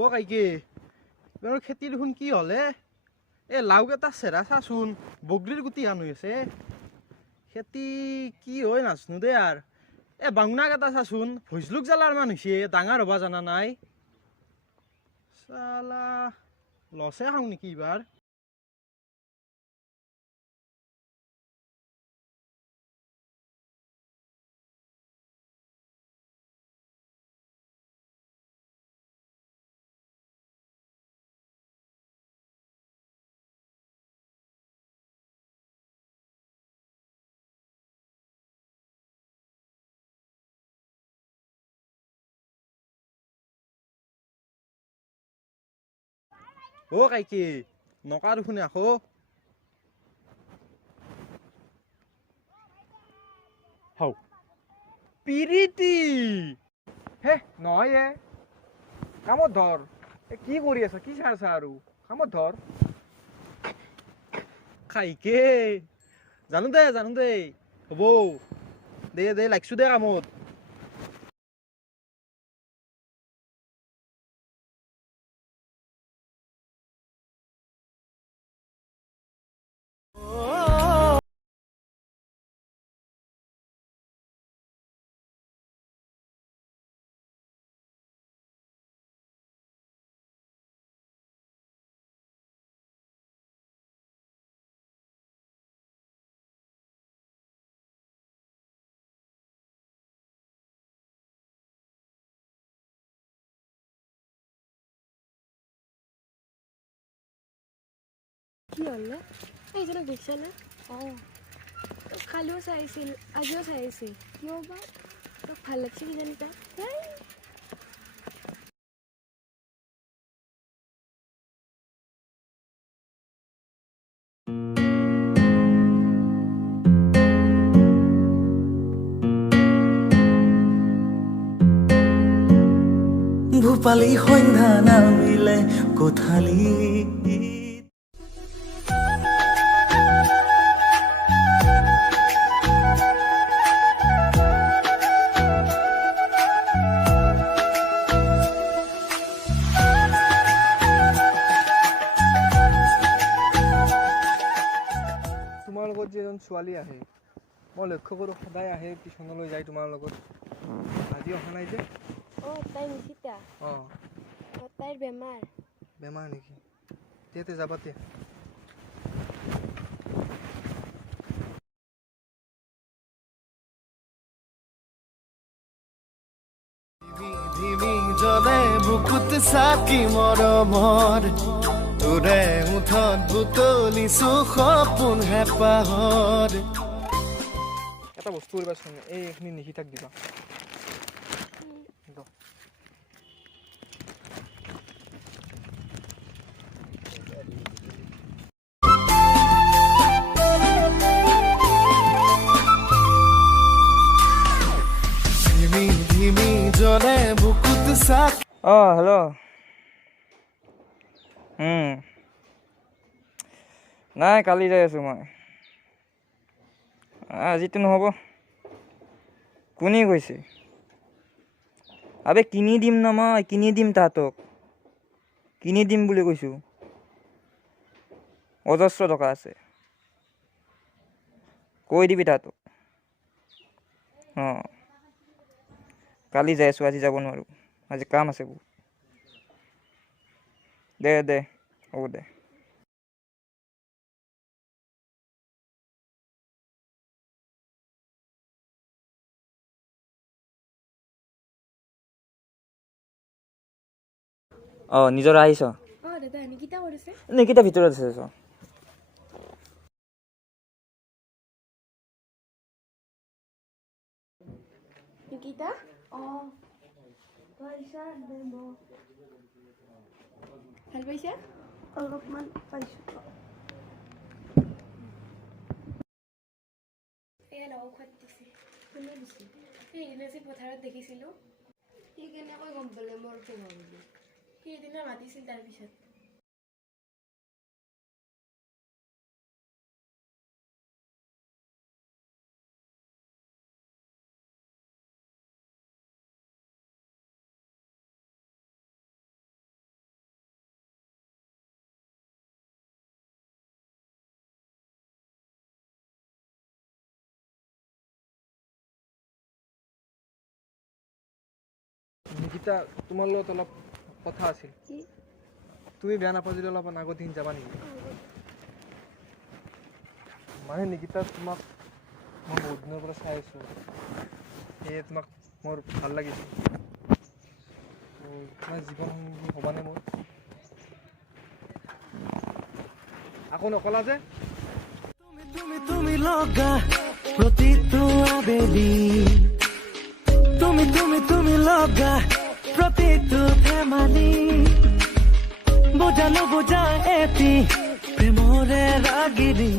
অ কাইকে এবাৰ খেতি দেখোন কি হলে এ লাও কেইটা চেৰা চাচোন বগৰীৰ গুটি হান হৈ আছে খেতি কি হয় নাজনো দে আৰ এ বাংনা কেইটা চাচোন ভইজলুক জ্বালাৰ মান হৈছে ডাঙৰ হবা জানা নাই চালা লছে খাওঁ নেকি এইবাৰ অ কাইকে নকা দেখোন আকৌ হাও পিৰিতি হে নহয় কামত ধৰ কি কৰি আছা কি চাই আছা আৰু কামত ধৰ কাইকে জানো দে হ'ব দে লাগছো দে কামত কি হ'লে এইজনক দেখিছানে অঁ কালিও চাই আছিল আজিও চাই আছিল কিয় বা তোক ভাল লাগছে কিজানি তাক ভূপালী সন্ধ্যা নামিলে কোঠালি তোমাৰ লগত যে এজন ছোৱালী আহে মই লক্ষ্য কৰোঁ সদায় আহে টিউশ্যনলৈ যায় তোমাৰ লগত আজি অহা নাই যে অঁ তাই নিশিতা অঁ তাইৰ বেমাৰ বেমাৰ নেকি তে যাবা তে ধিমি জ্বলে বুকুত চাকি মৰমৰ তোৰে মুঠত বুটলিছো সপোন হেঁপাহৰ এটা বস্তু কৰিবাচোন এইখিনি নিশিতাক দিবা ধিমি জ্বলে বুকুত চাকি অঁ হেল্ল' নাই কালি যাই আছোঁ মই আজিতো নহ'ব কোনে কৈছে আবে কিনি দিম ন মই কিনি দিম তাহাঁতক কিনি দিম বুলি কৈছোঁ অজস্ৰ টকা আছে কৈ দিবি তাহাঁতক অঁ কালি যাই আছোঁ আজি যাব নোৱাৰোঁ আজি কাম আছে বহুত দে হ'ব দে অঁ নিজৰ আহিছ অঁ দাদা নিকিতা কৰিছে নিকিতা ভিতৰত আছে চ নিকিতা অঁ পাইছা ভাল পাইছা অলপমান পাইছোঁ এয়া ঔষধ দিছে কোনে দিছে সেইদিনা যে পথাৰত দেখিছিলোঁ সি কেনেকৈ গম পালে মোৰ পোহৰ বুলি সেইদিনা মাতিছিল তাৰপিছত নিকিতা তোমাৰ লগত অলপ কথা আছিল কি? তুমি বেয়া নাপাওঁ যদি অলপমান আগত দিন যাবা নেকি মানে নিকিতা তোমাক মই বহুত দিনৰ পৰা চাই আছোঁ সেয়ে তোমাক মোৰ ভাল লাগিছে তোমাৰ জীৱন সংগী হ'বানে মোৰ আকৌ নকলা যে তুমি তুমি লগা প্ৰতিটো আবেলি তুমি তুমি তুমি লগা প্ৰতিটো ধেমালি বুজালো বুজা এটি প্ৰেমৰে ৰাগিনী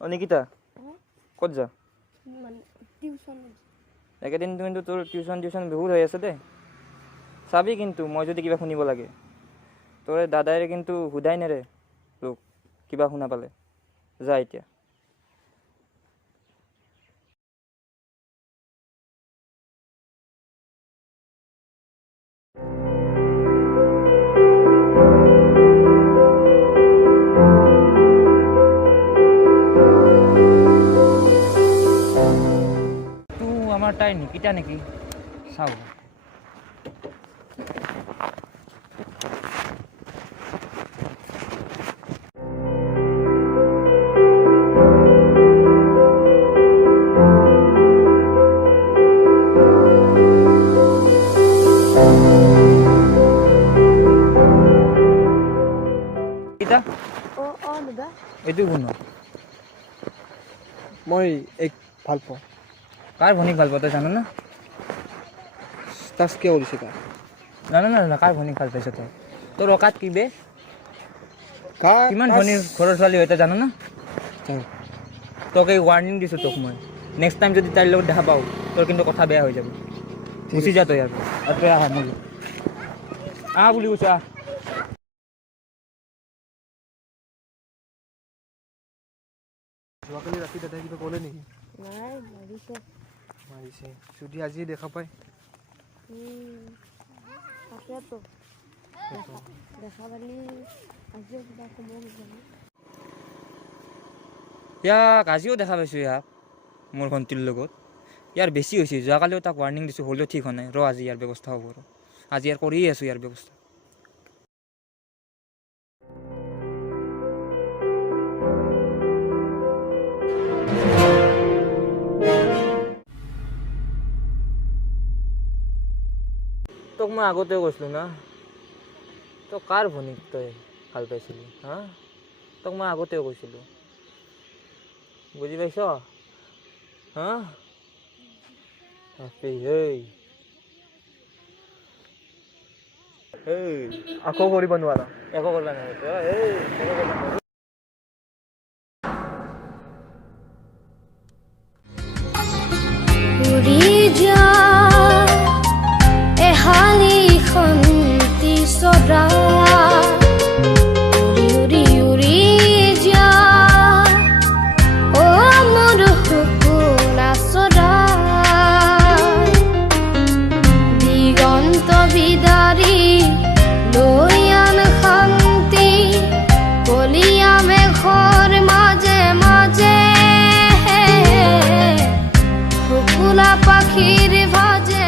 অ নিকিতা ক'ত যা মানে টিউচন একেদিন কিন্তু তোৰ টিউচন বহুত হৈ আছে দেই চাবি কিন্তু মই যদি কিবা শুনিব লাগে তোৰ দাদাই কিন্তু সোধাই নেৰে তোক কিবা শুনা পালে যা এতিয়া আমার তাই নিকিতা নেকি চাও নিকিতা অ দাদা এইটো কোন মই এক ভাল পাওঁ কাৰ ভনীক ভাল পাওঁ তই জানো না তাচ কিয় কৰিছে তাৰ না কাৰ ভনীক ভাল পাইছ তই তোৰ অকাত কি বে কাৰ কিমান ধনী ঘৰৰ ছোৱালী হয় তই জানো না জানো। তোক এই ৱাৰ্ণিং দিছোঁ তোক মই নেক্সট টাইম যদি তাইৰ লগত দেখা পাওঁ তোৰ কিন্তু কথা বেয়া হৈ যাব গুচি যা তই আৰু তই আহ মোৰ আহ বুলি কৈছোঁ আহ যোৱাকালি ৰাতি দাদাই কিবা ক'লে নেকি নাই মাৰিছে মাৰিছে যদি আজি দেখা পায় তাকেতো দেখা পালি আজিও কিবা ক'ব নাজানো ইয়াক আজিও দেখা পাইছোঁ ইয়াক মোৰ ভণ্টিৰ লগত ইয়াৰ বেছি হৈছে যোৱাকালিও তাক ৱাৰ্ণিং দিছোঁ হ'লেও ঠিক হোৱা নাই ৰ আজি ইয়াৰ ব্যৱস্থা হ'ব ৰ আজি ইয়াৰ কৰিয়ে আছোঁ ইয়াৰ ব্যৱস্থা তোক মই আগতেও কৈছিলোঁ না তই কাৰ ভনীক তই ভাল পাইছিলি হা তোক মই আগতেও কৈছিলোঁ বুজি পাইছ হা আকৌ কৰিব নোৱাৰা একো কৰিব নাই উৰি যা এহালি খন্তি চৰা উৰি উৰি উৰি যা অ মোৰ শুকুৰা চৰা দিগন্ত বিদাৰি লৈ আন শান্তি কলিয়া মেঘৰ মাজে মাজে শুকুলা পাখিৰ ভাজে